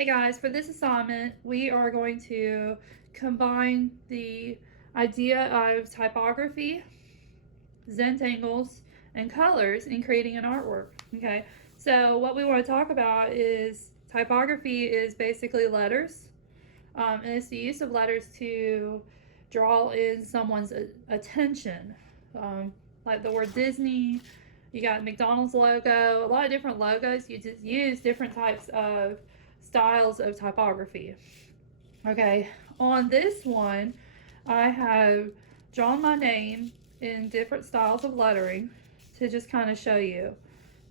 Hey guys, for this assignment, we are going to combine the idea of typography, Zentangles, and colors in creating an artwork. Okay, so what we want to talk about is typography is basically letters, and it's the use of letters to draw in someone's attention. Like the word Disney, you got McDonald's logo, a lot of different logos. You just use different types of styles of typography. Okay, on this one, I have drawn my name in different styles of lettering to just kind of show you.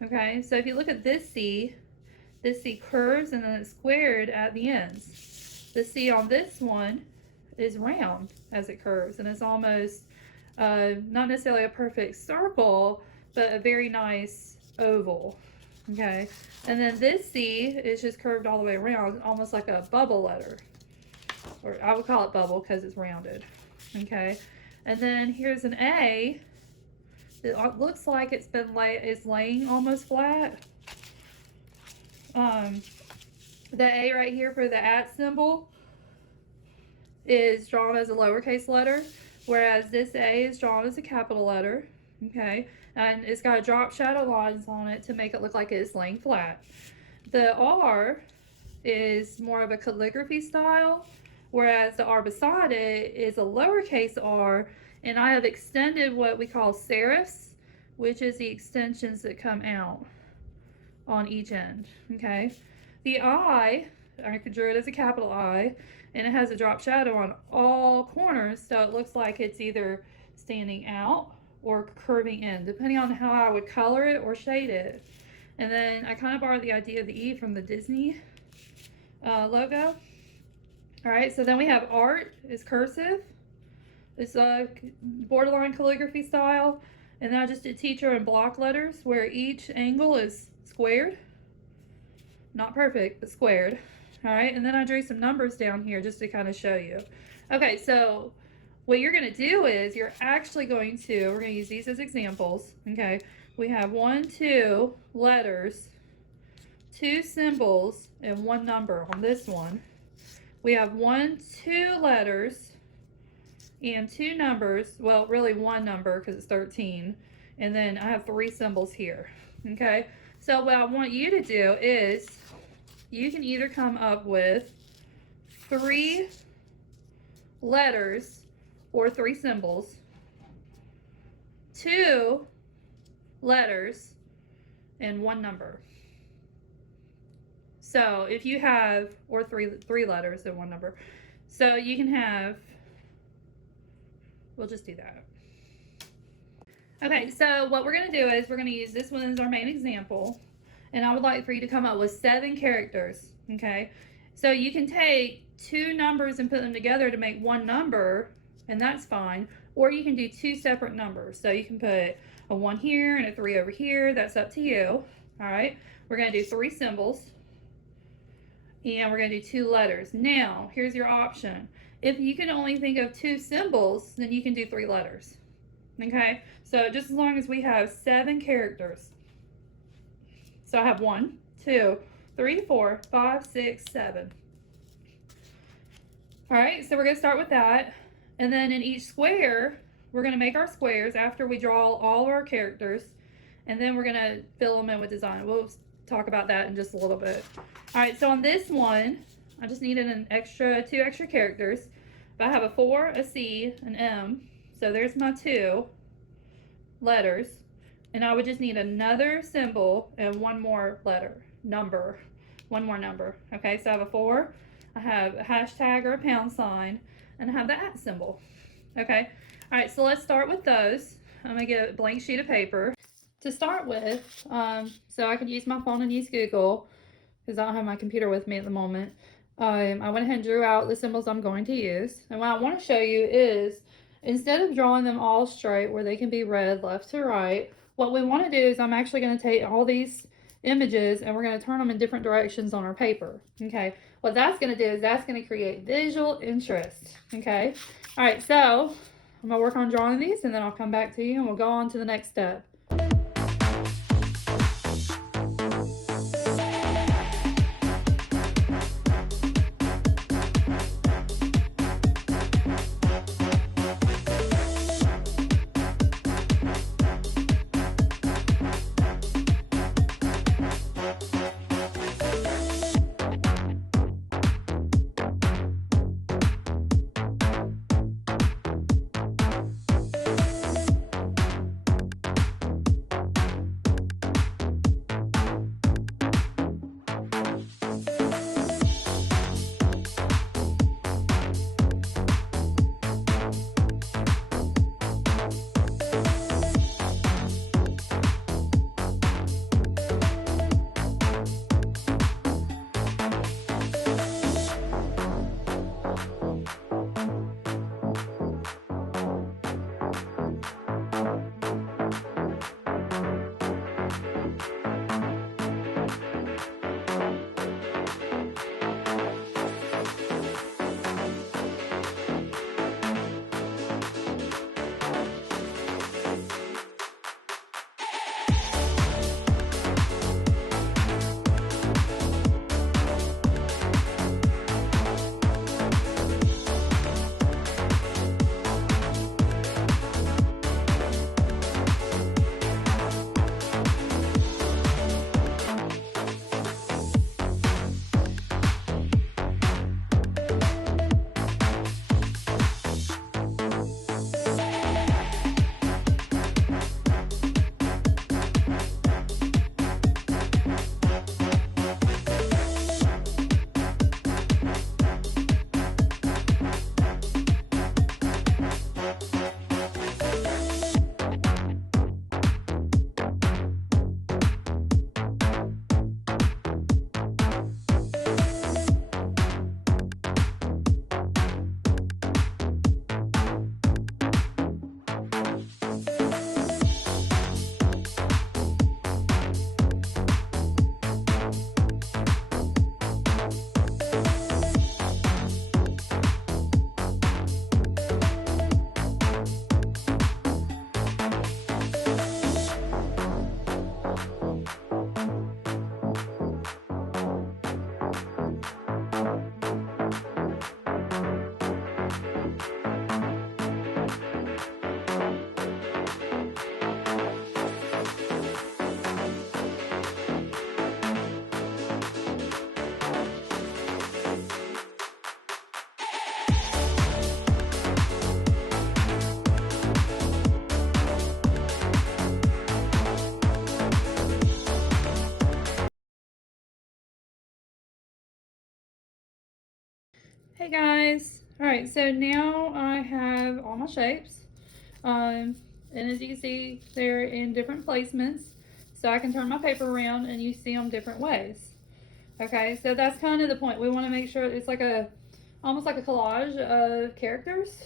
Okay, so if you look at this C curves and then it's squared at the ends. The C on this one is round as it curves, and it's almost not necessarily a perfect circle, but a very nice oval. Okay, and then this C is just curved all the way around, almost like a bubble letter, or I would call it bubble because it's rounded. Okay, and then here's an A. It looks like it's laying almost flat. The A right here for the @ symbol is drawn as a lowercase letter, whereas this A is drawn as a capital letter. Okay, and it's got drop shadow lines on it to make it look like it's laying flat. The R is more of a calligraphy style, whereas the R beside it is a lowercase r, and I have extended what we call serifs, which is the extensions that come out on each end. Okay, the I drew it as a capital I, and it has a drop shadow on all corners, so it looks like it's either standing out or curving in, depending on how I would color it or shade it. And then I kind of borrowed the idea of the E from the Disney logo. All right, so then we have art is cursive. It's a borderline calligraphy style. And then I just did teacher in block letters where each angle is squared. Not perfect, but squared. All right, and then I drew some numbers down here just to kind of show you. Okay, so what you're going to do is we're going to use these as examples. Okay, we have 1, 2 letters, 2 symbols, and 1 number on this one. We have 1, 2 letters and 2 numbers. Well, really 1 number because it's 13. And then I have 3 symbols here. Okay, so what I want you to do is you can either come up with 3 letters or 3 symbols, 2 letters, and 1 number. So if you have, or three letters and 1 number, so you can have, we'll just do that. Okay, so what we're going to do is we're going to use this one as our main example, and I would like for you to come up with 7 characters. Okay, so you can take 2 numbers and put them together to make 1 number, and that's fine, or you can do 2 separate numbers. So you can put a 1 here and a 3 over here. That's up to you. All right, we're going to do 3 symbols, and we're going to do 2 letters. Now here's your option. If you can only think of 2 symbols, then you can do 3 letters. Okay, so just as long as we have 7 characters. So I have 1, 2, 3, 4, 5, 6, 7. All right, so we're going to start with that. And then in each square, we're going to make our squares after we draw all of our characters. And then we're going to fill them in with design. We'll talk about that in just a little bit. All right, so on this one, I just needed 2 extra characters. But I have a 4, a C, an M. So there's my 2 letters. And I would just need another symbol and 1 more number. 1 more number. Okay, so I have a 4, I have a hashtag or a pound sign, and I have the @ symbol. Okay, all right, so let's start with those. I'm gonna get a blank sheet of paper to start with, so I could use my phone and use Google because I don't have my computer with me at the moment. I went ahead and drew out the symbols I'm going to use, and what I want to show you is instead of drawing them all straight where they can be read left to right, what we want to do is I'm actually going to take all these images and we're going to turn them in different directions on our paper. Okay, what that's going to do is that's going to create visual interest. Okay, all right, so I'm going to work on drawing these and then I'll come back to you and we'll go on to the next step. Hey guys. Alright, so now I have all my shapes. And as you can see, they're in different placements. So I can turn my paper around and you see them different ways. Okay, so that's kind of the point. We want to make sure it's like almost like a collage of characters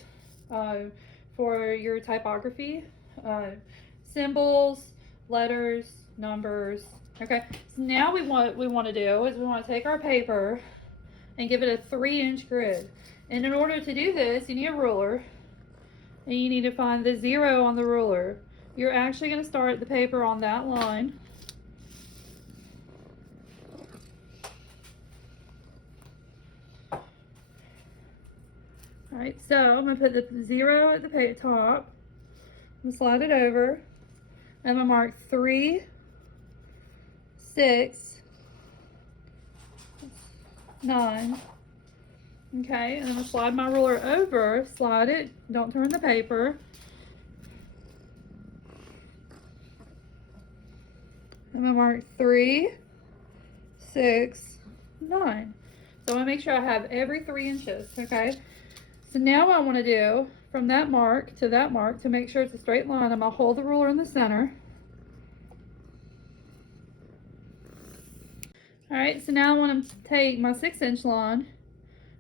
for your typography. Symbols, letters, numbers. Okay, so now what we want to do is we want to take our paper and give it a 3-inch grid. And in order to do this, you need a ruler, and you need to find the 0 on the ruler. You're actually going to start the paper on that line. Alright, so I'm going to put the 0 at the top. I'm going to slide it over. I'm going to mark 3, 6, 9. Okay, and I'm going to slide my ruler over, slide it, don't turn the paper. I'm going to mark 3, 6, 9. So I want to make sure I have every 3 inches, okay? So now what I want to do, from that mark, to make sure it's a straight line, I'm going to hold the ruler in the center. Alright, so now I want to take my 6-inch line,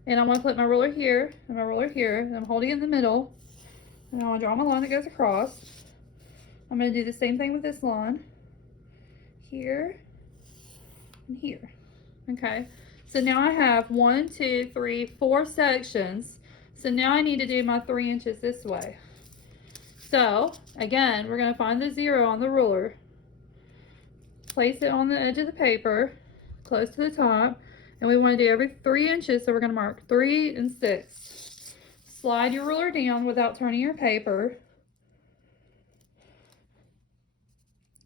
and I want to put my ruler here, and my ruler here, and I'm holding it in the middle, and I want to draw my line that goes across. I'm going to do the same thing with this line, here, and here. Okay, so now I have 1, 2, 3, 4 sections. So now I need to do my 3 inches this way. So again, we're going to find the 0 on the ruler, place it on the edge of the paper, close to the top, and we want to do every 3 inches, so we're going to mark 3 and 6. Slide your ruler down without turning your paper.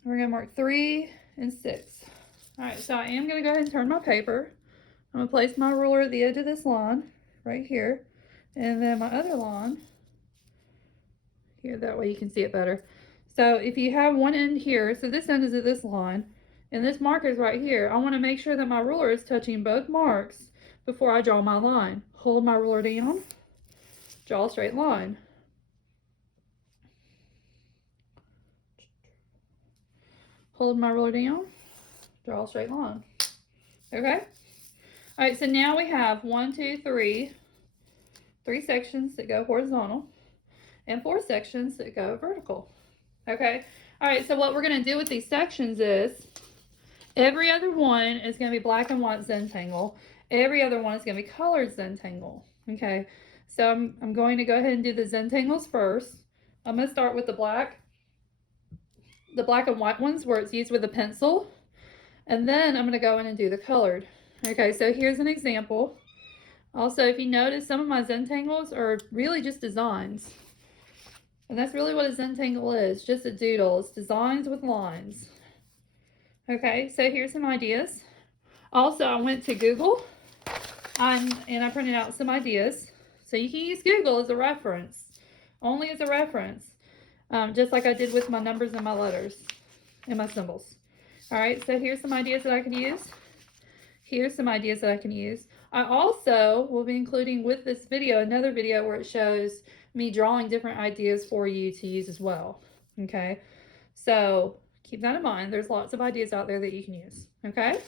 We're going to mark 3 and 6. Alright, so I am going to go ahead and turn my paper. I'm going to place my ruler at the edge of this line, right here, and then my other line here, that way you can see it better. So if you have one end here, so this end is at this line, and this marker is right here, I want to make sure that my ruler is touching both marks before I draw my line. Hold my ruler down, draw a straight line. Hold my ruler down, draw a straight line. Okay? Alright, so now we have 1, 2, 3 sections that go horizontal and 4 sections that go vertical. Okay? Alright, so what we're going to do with these sections is every other one is going to be black and white Zentangle. Every other one is going to be colored Zentangle. Okay, so I'm going to go ahead and do the Zentangles first. I'm going to start with the black and white ones where it's used with a pencil. And then I'm going to go in and do the colored. Okay, so here's an example. Also, if you notice, some of my Zentangles are really just designs. And that's really what a Zentangle is, just a doodle. It's designs with lines. Okay, so here's some ideas. Also, I went to Google and I printed out some ideas. So you can use Google as a reference, only as a reference, just like I did with my numbers and my letters and my symbols. All right, so here's some ideas that I can use. Here's some ideas that I can use. I also will be including with this video another video where it shows me drawing different ideas for you to use as well. Okay, so keep that in mind. There's lots of ideas out there that you can use. Okay.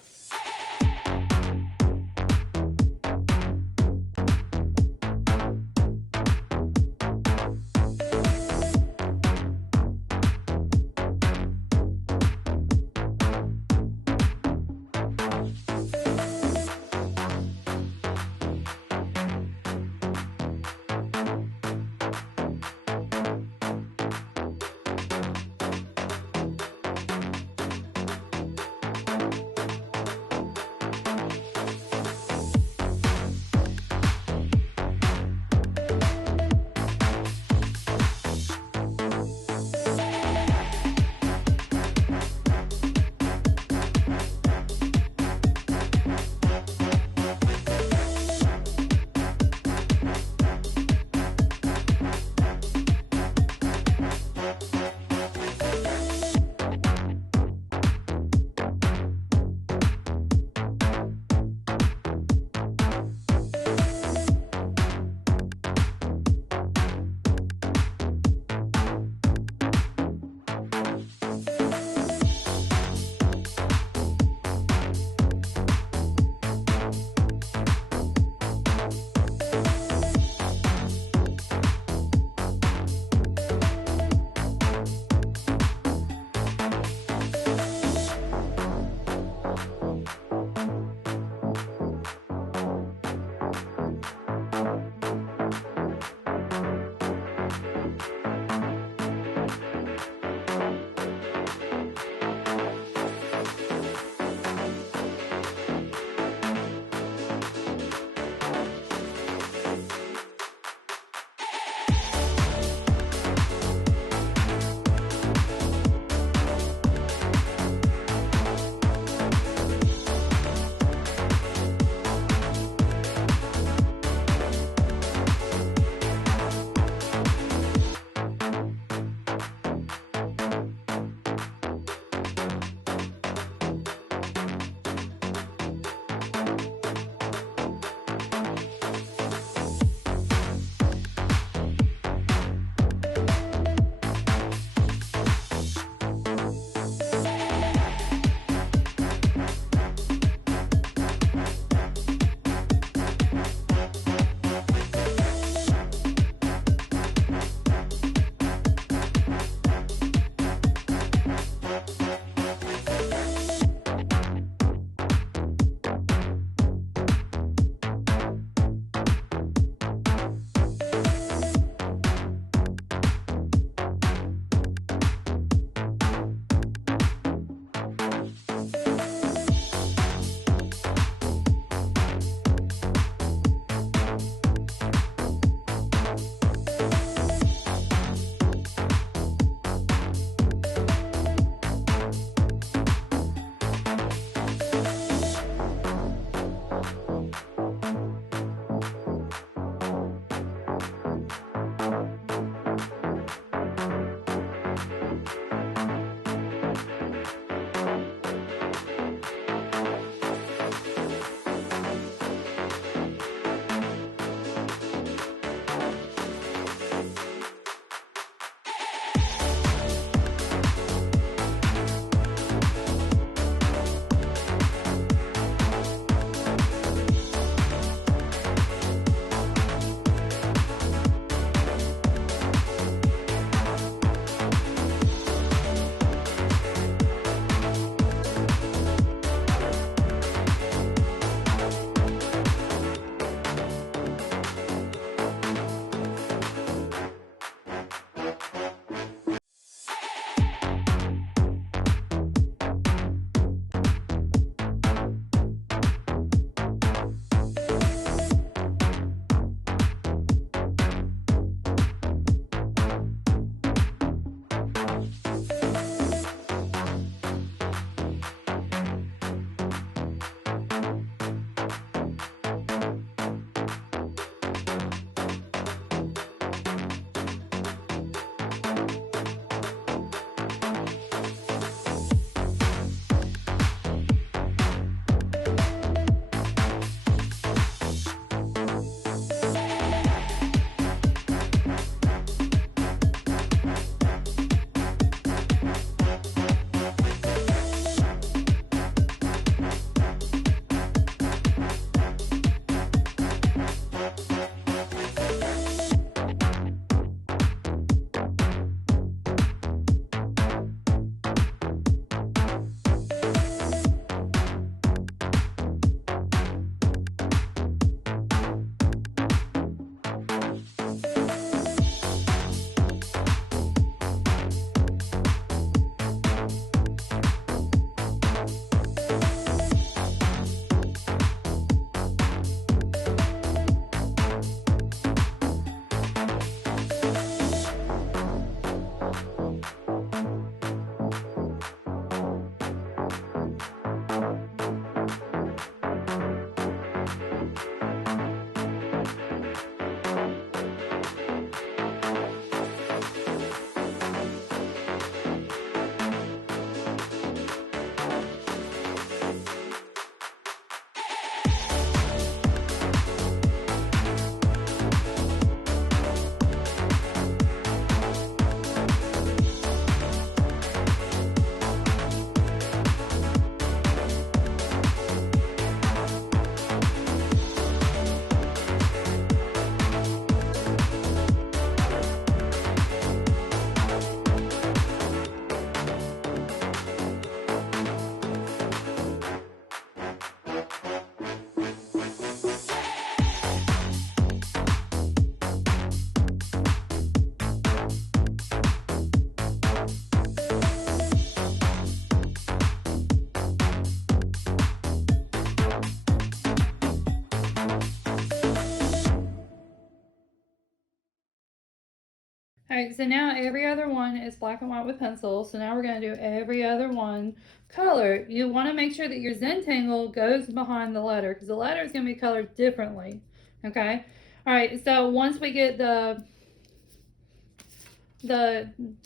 Alright, so now every other one is black and white with pencil. So now we're going to do every other one color. You want to make sure that your Zentangle goes behind the letter because the letter is going to be colored differently. Okay? Alright, so once we get the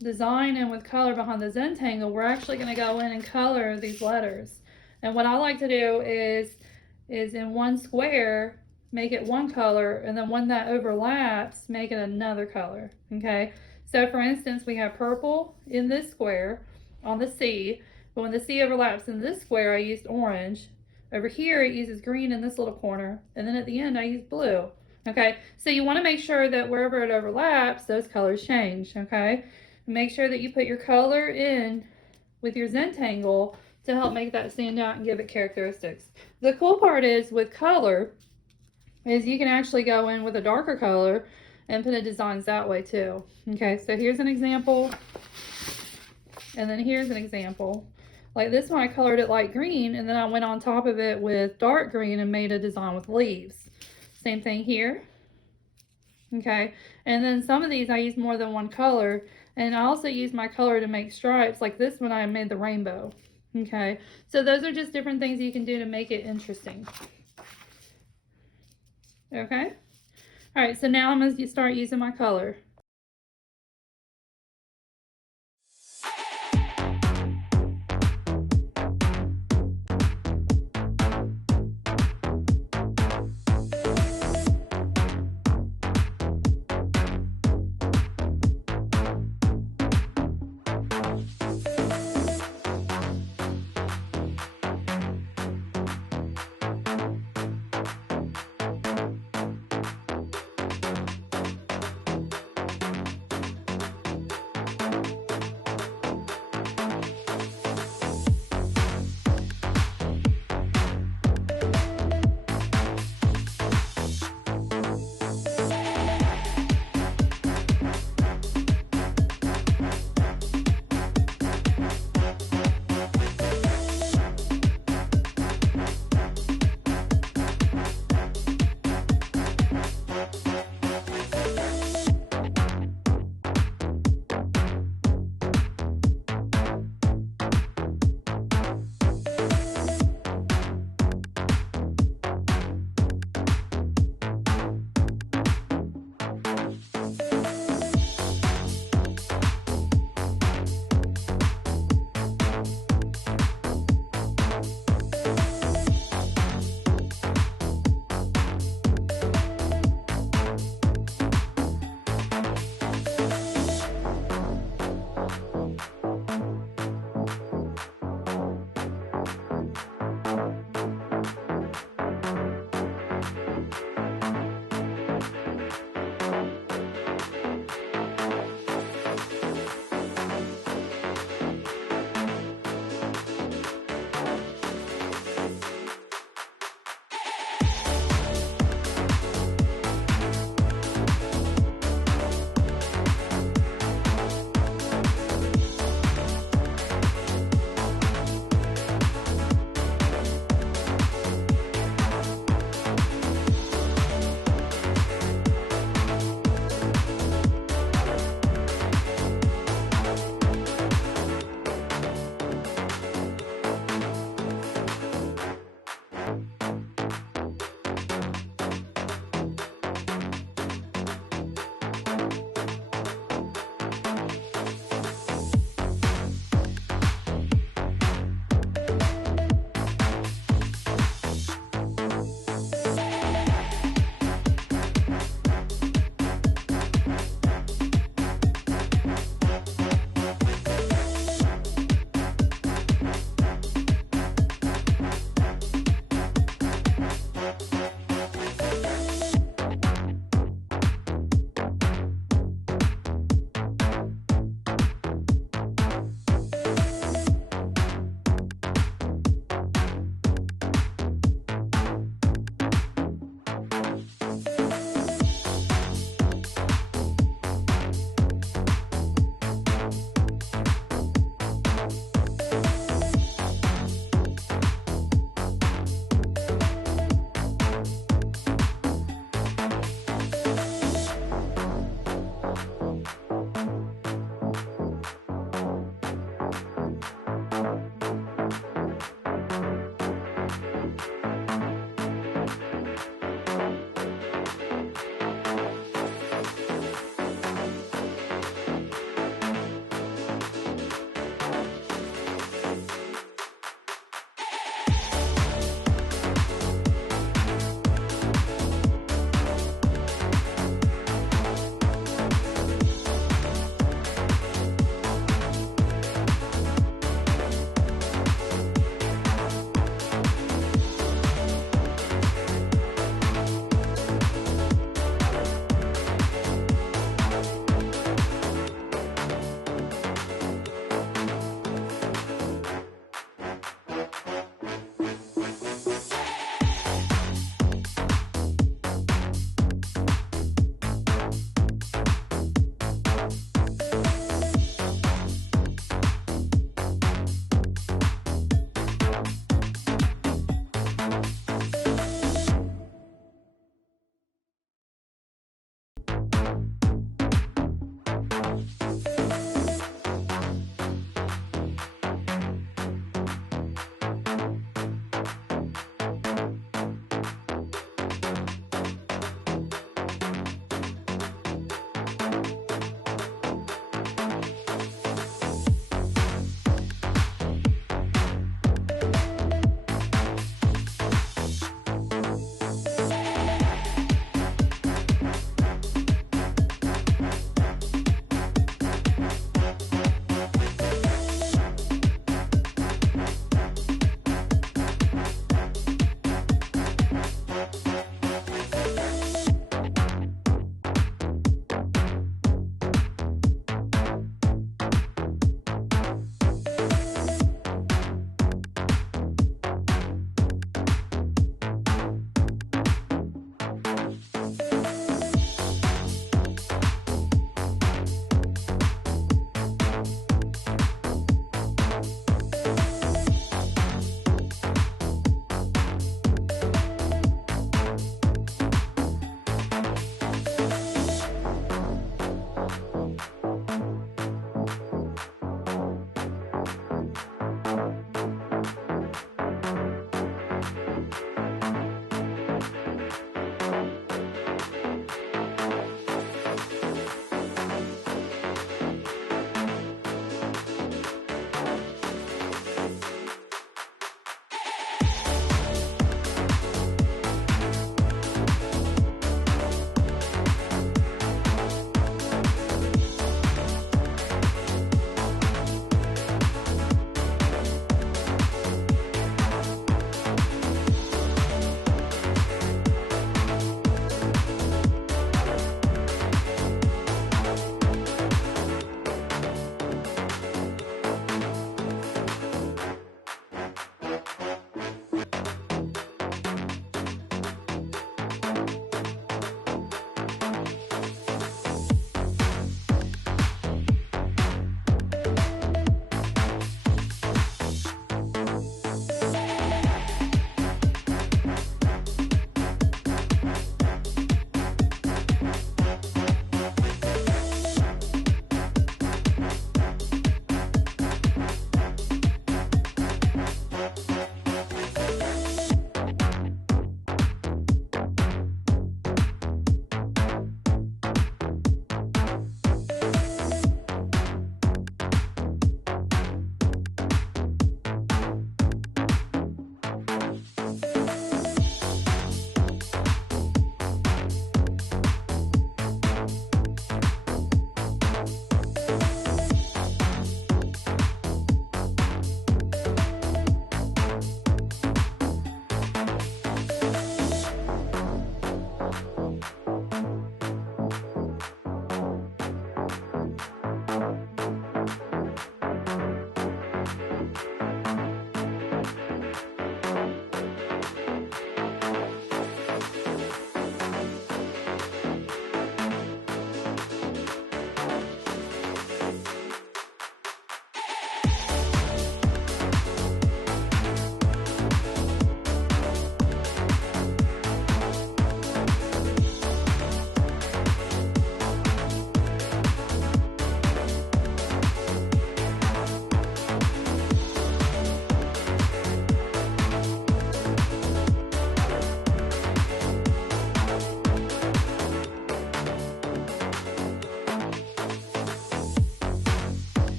design and with color behind the Zentangle, we're actually going to go in and color these letters. And what I like to do is in one square, make it one color, and then one that overlaps, make it another color. Okay, so for instance, we have purple in this square on the C, but when the C overlaps in this square, I used orange. Over here, it uses green in this little corner, and then at the end, I use blue. Okay, so you want to make sure that wherever it overlaps, those colors change. Okay, make sure that you put your color in with your Zentangle to help make that stand out and give it characteristics. The cool part is with color is you can actually go in with a darker color and put in designs that way too. Okay, so here's an example, and then here's an example. Like this one, I colored it light green, and then I went on top of it with dark green and made a design with leaves. Same thing here. Okay, and then some of these I use more than one color, and I also use my color to make stripes. Like this one, I made the rainbow. Okay, so those are just different things you can do to make it interesting. Okay, all right, so now I'm going to start using my color.